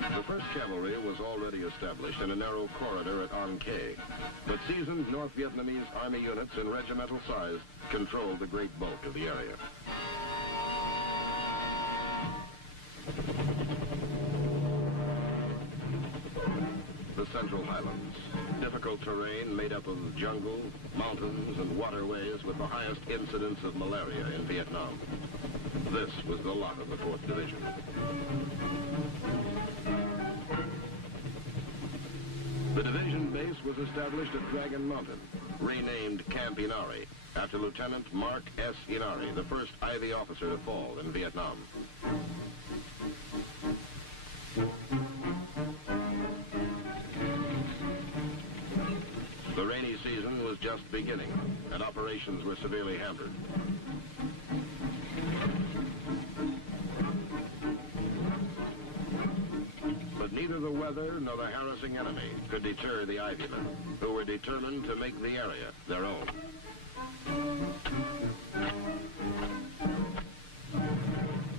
The 1st Cavalry was already established in a narrow corridor at An Khe, but seasoned North Vietnamese Army units in regimental size controlled the great bulk of the area. The Central Highlands, difficult terrain made up of jungle, mountains, and waterways with the highest incidence of malaria in Vietnam. This was the lot of the 4th Division. The division base was established at Dragon Mountain, renamed Camp Inari, after Lieutenant Mark S. Inari, the first Ivy officer to fall in Vietnam. The rainy season was just beginning, and operations were severely hampered. But neither the weather nor the harassing enemy could deter the Ivymen, who were determined to make the area their own.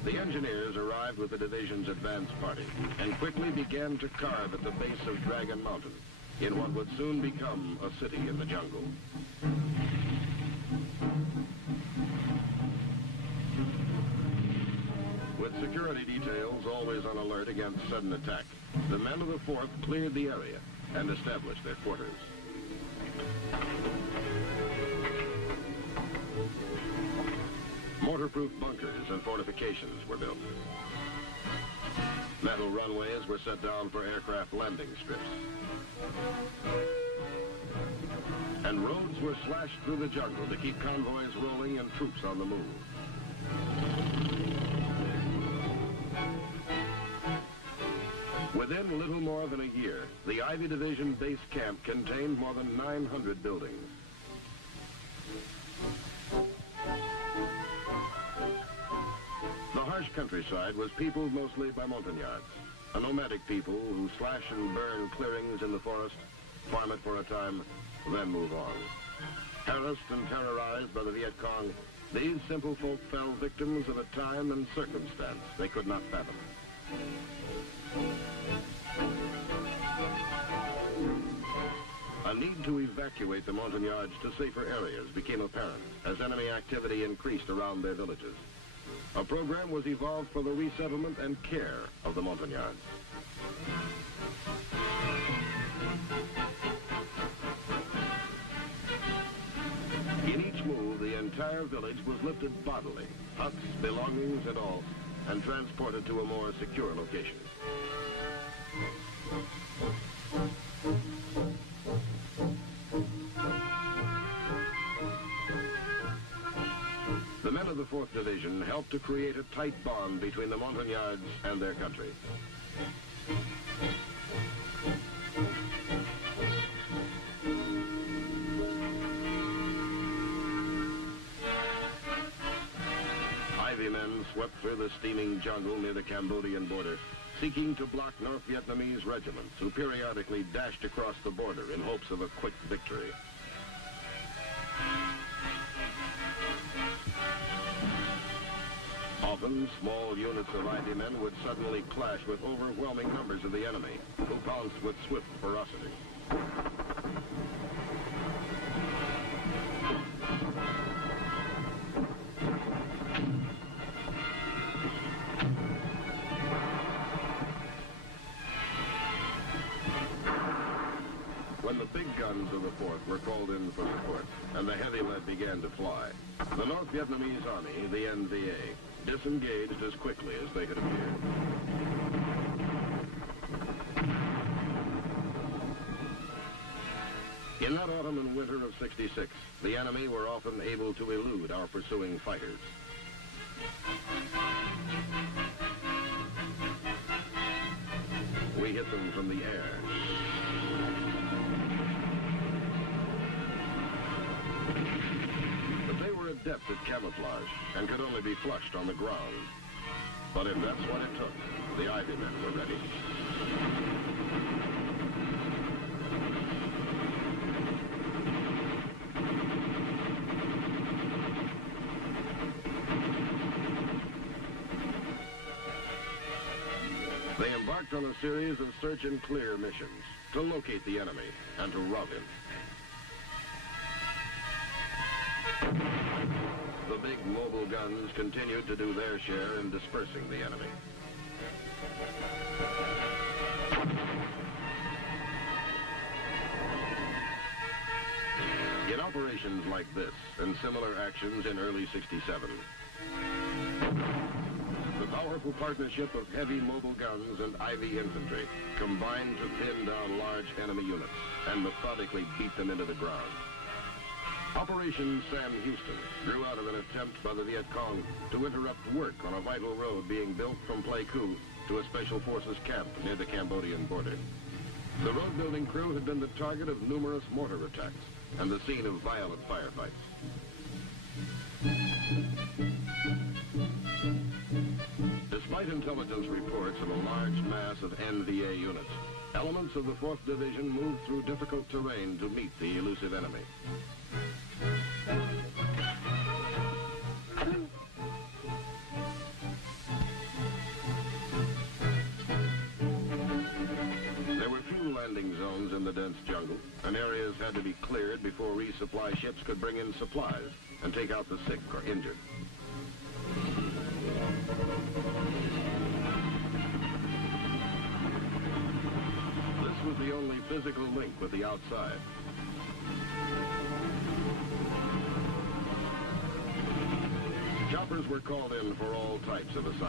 The engineers arrived with the division's advance party and quickly began to carve at the base of Dragon Mountain in what would soon become a city in the jungle. With security details always on alert against sudden attack, the men of the 4th cleared the area and established their quarters. Mortar-proof bunkers and fortifications were built. Metal runways were set down for aircraft landing strips. And roads were slashed through the jungle to keep convoys rolling and troops on the move. Within little more than a year, the Ivy Division base camp contained more than 900 buildings. The harsh countryside was peopled mostly by Montagnards, a nomadic people who slash and burn clearings in the forest, farm it for a time, then move on. Harassed and terrorized by the Viet Cong, these simple folk fell victims of a time and circumstance they could not fathom. A need to evacuate the Montagnards to safer areas became apparent as enemy activity increased around their villages. A program was evolved for the resettlement and care of the Montagnards. In each move, the entire village was lifted bodily, huts, belongings, and all, and transported to a more secure location. The men of the 4th Division helped to create a tight bond between the Montagnards and their country. Ivy men swept through the steaming jungle near the Cambodian border, seeking to block North Vietnamese regiments who periodically dashed across the border in hopes of a quick victory. Often, small units of Ivy men would suddenly clash with overwhelming numbers of the enemy, who pounced with swift ferocity. When the big guns of the 4th were called in for support, and the heavy lead began to fly, the North Vietnamese Army, the NVA, disengaged as quickly as they could appear. In that autumn and winter of '66, the enemy were often able to elude our pursuing fighters. We hit them from the air. But they were adept at camouflage and could only be flushed on the ground. But if that's what it took, the Ivy men were ready. They embarked on a series of search and clear missions to locate the enemy and to rout him. The big mobile guns continued to do their share in dispersing the enemy. In operations like this and similar actions in early '67, the powerful partnership of heavy mobile guns and IV infantry combined to pin down large enemy units and methodically beat them into the ground. Operation Sam Houston grew out of an attempt by the Viet Cong to interrupt work on a vital road being built from Pleiku to a Special Forces camp near the Cambodian border. The road-building crew had been the target of numerous mortar attacks and the scene of violent firefights. Despite intelligence reports of a large mass of NVA units, elements of the 4th Division moved through difficult terrain to meet the elusive enemy. There were few landing zones in the dense jungle, and areas had to be cleared before resupply ships could bring in supplies and take out the sick or injured. This was the only physical link with the outside. Choppers were called in for all types of assignments.